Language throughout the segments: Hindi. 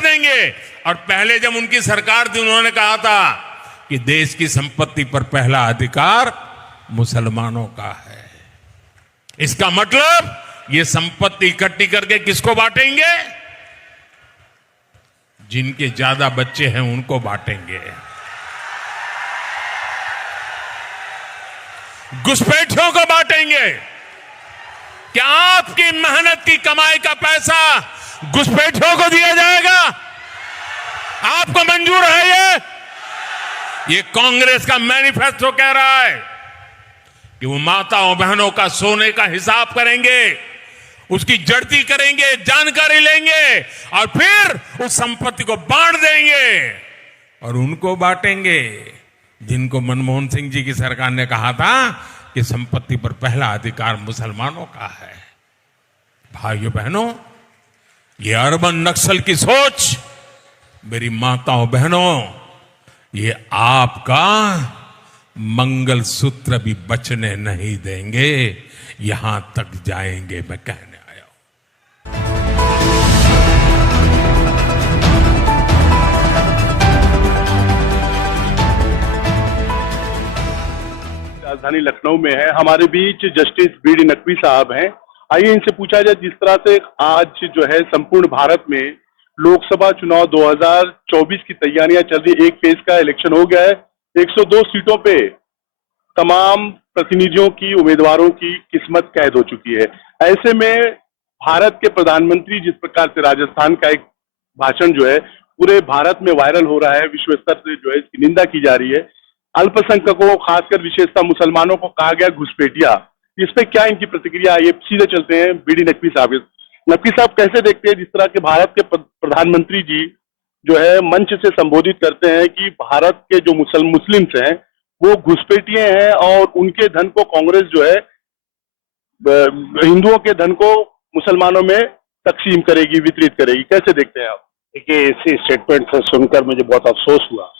देंगे। और पहले जब उनकी सरकार थी उन्होंने कहा था कि देश की संपत्ति पर पहला अधिकार मुसलमानों का है। इसका मतलब ये संपत्ति इकट्ठी करके किसको बांटेंगे? जिनके ज्यादा बच्चे हैं उनको बांटेंगे। घुसपैठियों को बांटेंगे। क्या आपकी मेहनत की कमाई का पैसा घुसपैठियों को दिया जाएगा? आपको मंजूर है? ये कांग्रेस का मैनिफेस्टो कह रहा है कि वो माताओं बहनों का सोने का हिसाब करेंगे, उसकी जड़ती करेंगे, जानकारी लेंगे और फिर उस संपत्ति को बांट देंगे। और उनको बांटेंगे जिनको मनमोहन सिंह जी की सरकार ने कहा था कि संपत्ति पर पहला अधिकार मुसलमानों का है। भाइयों बहनों, ये अर्बन नक्सल की सोच, मेरी माताओं बहनों, ये आपका मंगलसूत्र भी बचने नहीं देंगे। यहां तक जाएंगे, मैं कहने आया हूं। राजधानी लखनऊ में है, हमारे बीच जस्टिस बी डी नकवी साहब हैं। आइए इनसे पूछा जाए, जिस तरह से आज जो है संपूर्ण भारत में लोकसभा चुनाव 2024 की तैयारियां चल रही, एक फेज का इलेक्शन हो गया है। 102 सीटों पे तमाम प्रतिनिधियों की, उम्मीदवारों की किस्मत कैद हो चुकी है। ऐसे में भारत के प्रधानमंत्री जिस प्रकार से राजस्थान का एक भाषण जो है पूरे भारत में वायरल हो रहा है, विश्व स्तर से जो है इसकी निंदा की जा रही है। अल्पसंख्यकों, खासकर विशेषतः मुसलमानों को कहा गया घुसपैठिया। इस पे क्या इनकी प्रतिक्रिया? ये सीधे चलते हैं बी डी नकवी साहब। नकवी साहब, कैसे देखते हैं जिस तरह के भारत के प्रधानमंत्री जी जो है मंच से संबोधित करते हैं कि भारत के जो मुस्लिम्स हैं वो घुसपैठिए हैं और उनके धन को कांग्रेस जो है हिंदुओं के धन को मुसलमानों में तकसीम करेगी, वितरित करेगी? कैसे देखते हैं आप? देखिए, इसी स्टेटमेंट से सुनकर मुझे बहुत अफसोस हुआ।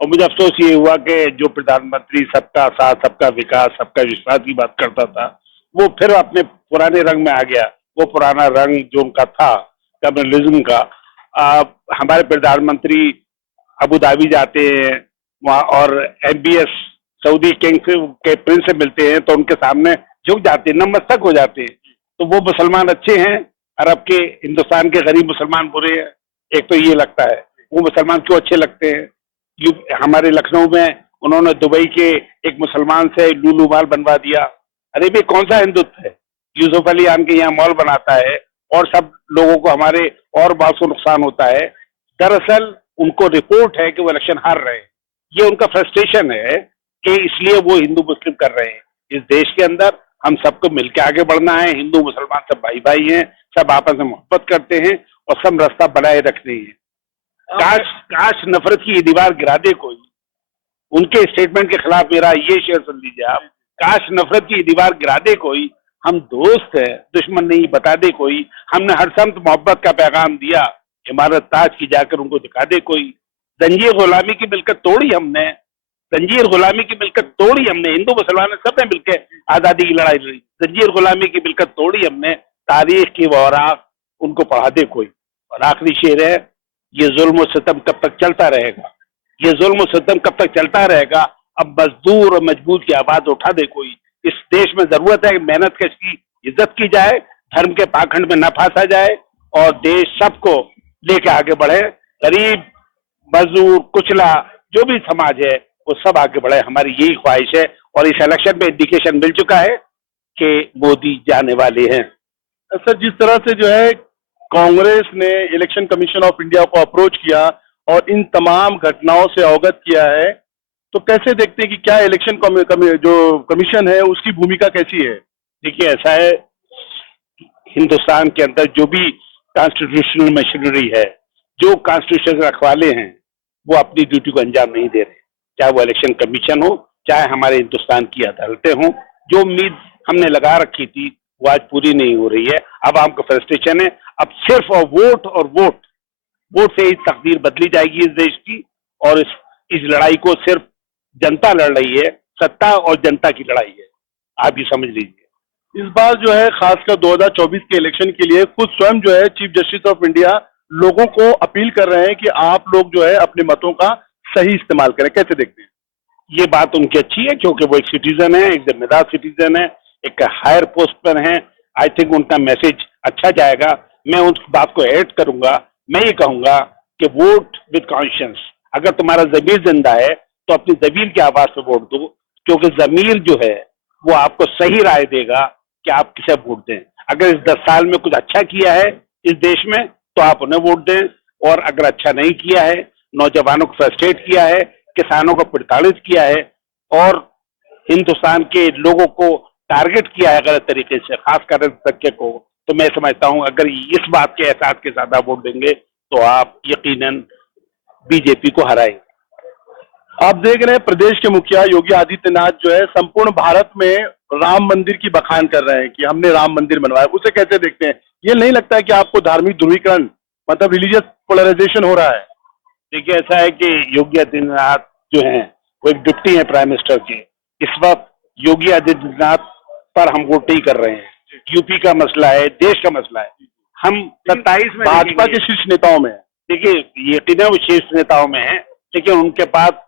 और मुझे अफसोस ये हुआ कि जो प्रधानमंत्री सबका साथ, सबका विकास, सबका विश्वास की बात करता था, वो फिर अपने पुराने रंग में आ गया। वो पुराना रंग जो उनका था कम्युनलिज्म का। हमारे प्रधानमंत्री अबू धाबी जाते हैं वहाँ और MBS सऊदी किंग के प्रिंस से मिलते हैं तो उनके सामने झुक जाते हैं, नतमस्तक हो जाते हैं। तो वो मुसलमान अच्छे हैं, अरब के, हिंदुस्तान के गरीब मुसलमान बुरे हैं? एक तो ये लगता है। वो मुसलमान क्यों अच्छे लगते हैं? हमारे लखनऊ में उन्होंने दुबई के एक मुसलमान से लूलू मॉल बनवा दिया। अरे भाई, कौन सा हिंदुत्व है? यूसुफ अली आन के यहाँ मॉल बनाता है और सब लोगों को, हमारे और बात को नुकसान होता है। दरअसल उनको रिपोर्ट है कि वो इलेक्शन हार रहे हैं। ये उनका फ्रस्ट्रेशन है कि इसलिए वो हिंदू मुस्लिम कर रहे हैं। इस देश के अंदर हम सबको मिलकर आगे बढ़ना है। हिंदू मुसलमान सब भाई भाई हैं, सब आपस में मोहब्बत करते हैं और सब रास्ता बनाए रखते हैं। काश नफरत की दीवार गिरा दे कोई। उनके स्टेटमेंट के खिलाफ मेरा ये शेर सुन लीजिए आप। काश नफरत की दीवार गिरा दे कोई, हम दोस्त है दुश्मन नहीं बता दे कोई। हमने हर समत मोहब्बत का पैगाम दिया, इमारत ताज की जाकर उनको दिखा दे कोई। जंजीर गुलामी की मिलकत तोड़ी हमने, जंजीर गुलामी की मिलकत तोड़ी हमने। हिंदू मुसलमान सबने मिलकर आजादी की लड़ाई लड़ी। जंजीर गुलामी की मिलकत तोड़ी हमने, तारीख की वराक उनको पढ़ा दे कोई। और आखिरी शेर है, ये जुल्म और सितम कब तक चलता रहेगा? ये जुल्म और सितम कब तक चलता रहेगा? अब मजदूर और मजबूर की आवाज उठा दे कोई। इस देश में जरूरत है कि मेहनत कश की इज्जत की जाए, धर्म के पाखंड में न फंसा जाए और देश सबको लेके आगे बढ़े। गरीब, मजदूर, कुचला जो भी समाज है वो सब आगे बढ़े, हमारी यही ख्वाहिश है। और इस इलेक्शन में इंडिकेशन मिल चुका है कि मोदी जाने वाले हैं। सर, जिस तरह से जो है कांग्रेस ने इलेक्शन कमीशन ऑफ इंडिया को अप्रोच किया और इन तमाम घटनाओं से अवगत किया है, तो कैसे देखते हैं कि क्या इलेक्शन जो कमीशन है उसकी भूमिका कैसी है? देखिए, ऐसा है, हिंदुस्तान के अंदर जो भी कॉन्स्टिट्यूशनल मशीनरी है, जो कॉन्स्टिट्यूशन रखवाले हैं, वो अपनी ड्यूटी को अंजाम नहीं दे रहे। चाहे वो इलेक्शन कमीशन हो, चाहे हमारे हिंदुस्तान की अदालतें हों। जो उम्मीद हमने लगा रखी थी वो आज पूरी नहीं हो रही है। अब हमको फ्रस्ट्रेशन है। अब सिर्फ और वोट से ही तकदीर बदली जाएगी इस देश की। और इस लड़ाई को सिर्फ जनता लड़ रही है, सत्ता और जनता की लड़ाई है। आप ये समझ लीजिए। इस बार जो है खासकर 2024 के इलेक्शन के लिए खुद स्वयं जो है चीफ जस्टिस ऑफ इंडिया लोगों को अपील कर रहे हैं कि आप लोग जो है अपने मतों का सही इस्तेमाल करें। कैसे देखते हैं? ये बात उनकी अच्छी है क्योंकि वो एक सिटीजन है, एक जिम्मेदार सिटीजन है, एक हायर पोस्ट पर है। आई थिंक उनका मैसेज अच्छा जाएगा। मैं उस बात को ऐड करूंगा। मैं ये कहूंगा कि वोट विद कॉन्शियंस। अगर तुम्हारा जमीर जिंदा है तो अपनी जमीर की आवाज पे वोट दो, क्योंकि जमीर जो है वो आपको सही राय देगा कि आप किसे वोट दें। अगर इस 10 साल में कुछ अच्छा किया है इस देश में तो आप उन्हें वोट दें, और अगर अच्छा नहीं किया है, नौजवानों को फ्रस्ट्रेट किया है, किसानों को प्रताड़ित किया है और हिंदुस्तान के लोगों को टारगेट किया है गलत तरीके से, खासकर तबके को, तो मैं समझता हूं अगर इस बात के एहसास के साथ आप वोट देंगे तो आप यकीनन बीजेपी को हराएंगे। आप देख रहे हैं प्रदेश के मुखिया योगी आदित्यनाथ जो है संपूर्ण भारत में राम मंदिर की बखान कर रहे हैं कि हमने राम मंदिर बनवाया। उसे कैसे देखते हैं? ये नहीं लगता है कि आपको धार्मिक ध्रुवीकरण मतलब रिलीजियस पोलराइजेशन हो रहा है? देखिए, ऐसा है कि योगी आदित्यनाथ जो हैं वो एक डिप्टी है प्राइम मिनिस्टर के। इस वक्त योगी आदित्यनाथ पर हम वोट नहीं कर रहे हैं। यूपी का मसला है, देश का मसला है। हम 27 में भाजपा के शीर्ष नेताओं में देखिए, यकीन है वो शीर्ष नेताओं में है, लेकिन उनके पास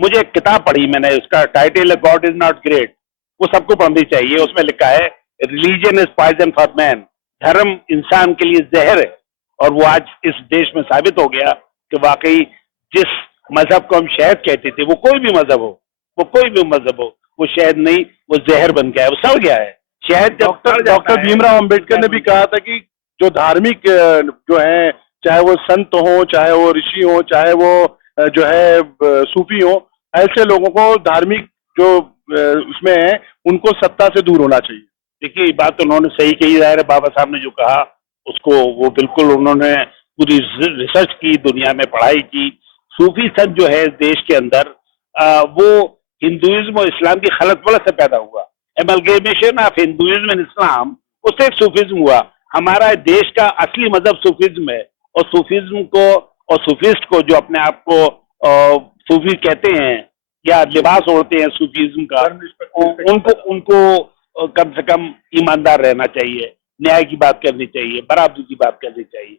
मुझे एक किताब पढ़ी मैंने, उसका टाइटल है गॉड इज नॉट ग्रेट। वो सबको पढ़नी चाहिए। उसमें लिखा है religion is poison for man. धर्म इंसान के लिए जहर है। और वो आज इस देश में साबित हो गया कि वाकई जिस मजहब को हम शहद कहते थे, वो कोई भी मजहब हो, वो कोई भी मजहब हो, वो शहद नहीं, वो जहर बन गया है, वो सड़ गया है। शहद डॉक्टर भीमराव अंबेडकर ने भी कहा था कि जो धार्मिक जो है, चाहे वो संत हो, चाहे वो ऋषि हो, चाहे वो जो है सूफी हो, ऐसे लोगों को धार्मिक जो उसमें है उनको सत्ता से दूर होना चाहिए। देखिए, ये बात उन्होंने सही कही। जाहिर है बाबा साहब ने जो कहा उसको वो बिल्कुल उन्होंने पूरी रिसर्च की, दुनिया में पढ़ाई की। सूफी संत जो है इस देश के अंदर वो हिंदुइज्म और इस्लाम की खलत वलत से पैदा हुआ। Amalgamation of Hinduism and Islam, उससे एक सूफिज्म हुआ। हमारा देश का असली मजहब सूफिज्म है, और सूफिज्म को और सूफिस्ट को जो अपने आप को सूफी कहते हैं या लिबास ओढ़ते हैं सूफिज्म का, उनको कम से कम ईमानदार रहना चाहिए, न्याय की बात करनी चाहिए, बराबरी की बात करनी चाहिए।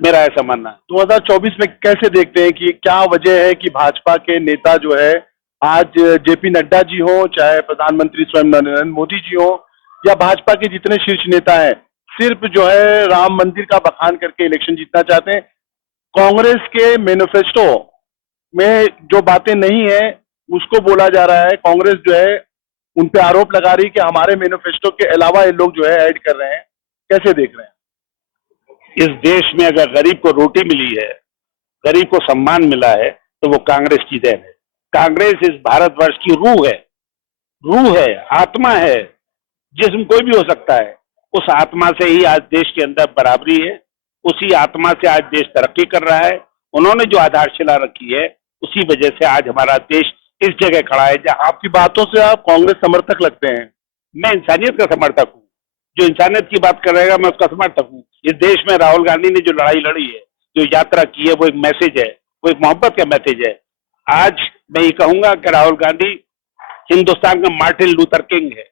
मेरा ऐसा मानना है। 2024 में कैसे देखते हैं कि क्या वजह है कि भाजपा के नेता जो है आज जेपी नड्डा जी हो, चाहे प्रधानमंत्री स्वयं नरेंद्र मोदी जी हो, या भाजपा के जितने शीर्ष नेता हैं, सिर्फ जो है राम मंदिर का बखान करके इलेक्शन जीतना चाहते हैं? कांग्रेस के मैनिफेस्टो में जो बातें नहीं है उसको बोला जा रहा है। कांग्रेस जो है उन पे आरोप लगा रही है कि हमारे मैनिफेस्टो के अलावा ये लोग जो है ऐड कर रहे हैं। कैसे देख रहे हैं? इस देश में अगर गरीब को रोटी मिली है, गरीब को सम्मान मिला है, तो वो कांग्रेस की देन है। कांग्रेस इस भारतवर्ष की रूह है, आत्मा है। जिस्म कोई भी हो सकता है, उस आत्मा से ही आज देश के अंदर बराबरी है। उसी आत्मा से आज देश तरक्की कर रहा है। उन्होंने जो आधारशिला रखी है, उसी वजह से आज हमारा देश इस जगह खड़ा है जहां आपकी बातों से आप कांग्रेस समर्थक लगते हैं। मैं इंसानियत का समर्थक हूँ। जो इंसानियत की बात करेगा मैं उसका समर्थक हूँ। इस देश में राहुल गांधी ने जो लड़ाई लड़ी है, जो यात्रा की है, वो एक मैसेज है, वो एक मोहब्बत का मैसेज है। आज मैं ये कहूंगा कि राहुल गांधी हिंदुस्तान का मार्टिन लूथर किंग है।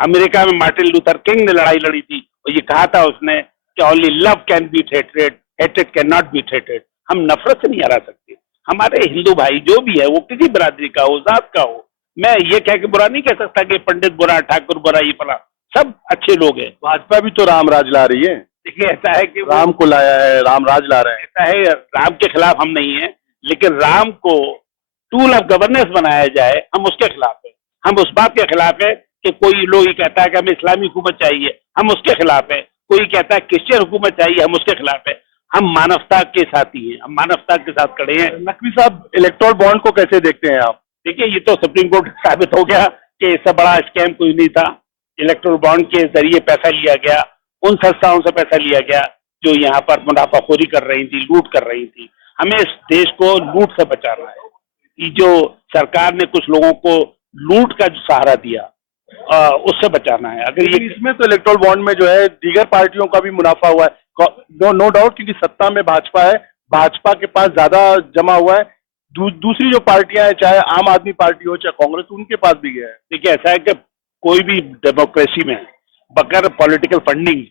अमेरिका में मार्टिन लूथर किंग ने लड़ाई लड़ी थी और ये कहा था उसने कि only love can beat hatred, hatred can not beat hatred. हम नफरत से नहीं हरा सकते। हमारे हिंदू भाई जो भी है, वो किसी बिरादरी का हो, जात का हो, मैं ये कह के बुरा नहीं कह सकता कि पंडित बुरा, ठाकुर बुरा, ये फला, सब अच्छे लोग हैं। भाजपा भी तो राम राज ला रही है। देखिए, ऐसा है कि राम को लाया है, राम राज ला रहे हैं। ऐसा है, राम के खिलाफ हम नहीं है, लेकिन राम को टूल ऑफ गवर्नेंस बनाया जाए, हम उसके खिलाफ है। हम उस बात के खिलाफ है कि कोई लोग ये कहता है कि हमें इस्लामी हुकूमत चाहिए, हम उसके खिलाफ है। कोई कहता है क्रिश्चियन हुकूमत चाहिए, हम उसके खिलाफ है। हम मानवता के साथी हैं, हम मानवता के साथ खड़े हैं। नकवी साहब, इलेक्टोरल बॉन्ड को कैसे देखते हैं आप? देखिए, ये तो सुप्रीम कोर्ट साबित हो गया कि इससे बड़ा स्कैम कोई नहीं था। इलेक्टोरल बॉन्ड के जरिए पैसा लिया गया, उन संस्थाओं से पैसा लिया गया जो यहाँ पर मुनाफाखोरी कर रही थी, लूट कर रही थी। हमें इस देश को लूट से बचाना है। ये जो सरकार ने कुछ लोगों को लूट का जो सहारा दिया, उससे बचाना है। अगर ये इसमें तो इलेक्टोरल बॉन्ड में जो है दीगर पार्टियों का भी मुनाफा हुआ है, नो डाउट, क्योंकि सत्ता में भाजपा है, भाजपा के पास ज्यादा जमा हुआ है। दूसरी जो पार्टियां हैं, चाहे आम आदमी पार्टी हो, चाहे कांग्रेस, उनके पास भी गया है। देखिए, ऐसा है कि कोई भी डेमोक्रेसी में बगैर पॉलिटिकल फंडिंग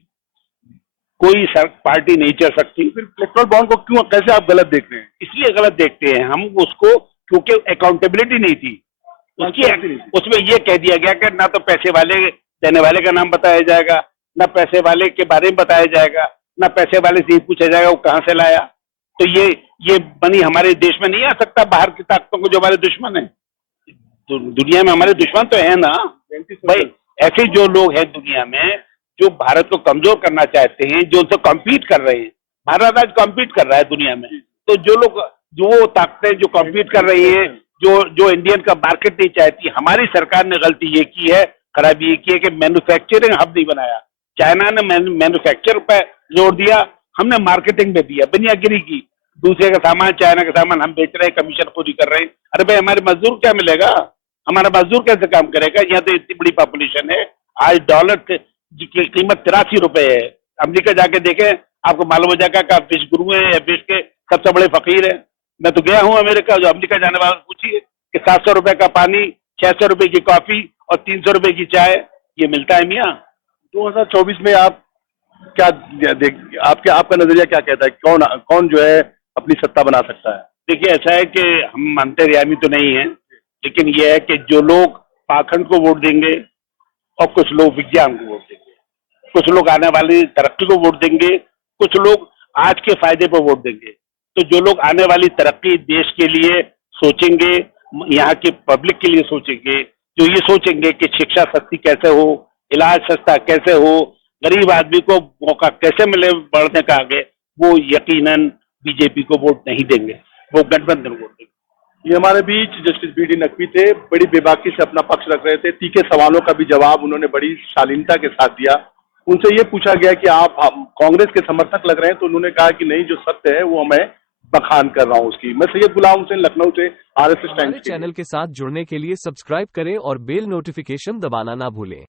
कोई पार्टी नहीं चल सकती। फिर इलेक्टोरल बॉन्ड को क्यों, कैसे आप गलत देख रहे हैं? इसलिए गलत देखते हैं हम उसको, क्योंकि अकाउंटेबिलिटी नहीं थी उसमें ये कह दिया गया कि ना तो पैसे वाले देने वाले का नाम बताया जाएगा, ना पैसे वाले के बारे में बताया जाएगा, ना पैसे वाले से पूछा जाएगा वो कहां से लाया। तो ये मनी हमारे देश में नहीं आ सकता बाहर की ताकतों को, जो हमारे दुश्मन है। तो दुनिया में हमारे दुश्मन तो है ना भाई, ऐसे जो लोग हैं दुनिया में जो भारत को कमजोर करना चाहते हैं, जो उनसे कॉम्पीट कर रहे हैं। भारत आज कॉम्पीट कर रहा है दुनिया में, तो जो लोग, जो वो ताकतें जो कॉम्पीट कर रही है, जो इंडियन का मार्केट नहीं चाहती, हमारी सरकार ने गलती ये की है, खराबी ये की है कि मैन्युफैक्चरिंग हब नहीं बनाया। चाइना ने मैन्युफैक्चर पर जोर दिया, हमने मार्केटिंग में दिया, दुनियागिरी की। दूसरे का सामान, चाइना का सामान हम बेच रहे हैं, कमीशन पूरी कर रहे हैं। अरे भाई हमारे मजदूर क्या मिलेगा, हमारा मजदूर कैसे काम करेगा? यहाँ तो इतनी बड़ी पॉपुलेशन है। आज डॉलर की कीमत 83 रुपए है। अमेरिका जाके देखें, आपको मालूम हो जाएगा कि विश्व गुरु है या विश्व के सबसे बड़े फकीर है। मैं तो गया हूँ अमेरिका, जो अमेरिका जाने वाले पूछिए कि 700 रुपए का पानी, 600 रुपए की कॉफी और 300 रुपए की चाय ये मिलता है मियाँ। 2024 में आप क्या आपका नजरिया क्या कहता है, कौन जो है अपनी सत्ता बना सकता है? देखिए ऐसा है कि हम अंतर्यामी तो नहीं है, लेकिन यह है कि जो लोग पाखंड को वोट देंगे और कुछ लोग विज्ञान को वोट देंगे, कुछ लोग आने वाली तरक्की को वोट देंगे, कुछ लोग आज के फायदे पर वोट देंगे। तो जो लोग आने वाली तरक्की देश के लिए सोचेंगे, यहाँ के पब्लिक के लिए सोचेंगे, जो ये सोचेंगे कि शिक्षा सस्ती कैसे हो, इलाज सस्ता कैसे हो, गरीब आदमी को मौका कैसे मिले बढ़ने का आगे, वो यकीनन बीजेपी को वोट नहीं देंगे, वो गठबंधन वोट देंगे। ये हमारे बीच जस्टिस बी.डी. नकवी थे, बड़ी बेबाकी से अपना पक्ष रख रहे थे। तीखे सवालों का भी जवाब उन्होंने बड़ी शालीनता के साथ दिया। उनसे ये पूछा गया कि आप कांग्रेस के समर्थक लग रहे हैं, तो उन्होंने कहा कि नहीं, जो सत्य है वो मैं बखान कर रहा हूँ उसकी। मैं सैयद गुलाम हुसैन, लखनऊ से, RSS टाइम्स। चैनल के साथ जुड़ने के लिए सब्सक्राइब करें और बेल नोटिफिकेशन दबाना ना भूलें।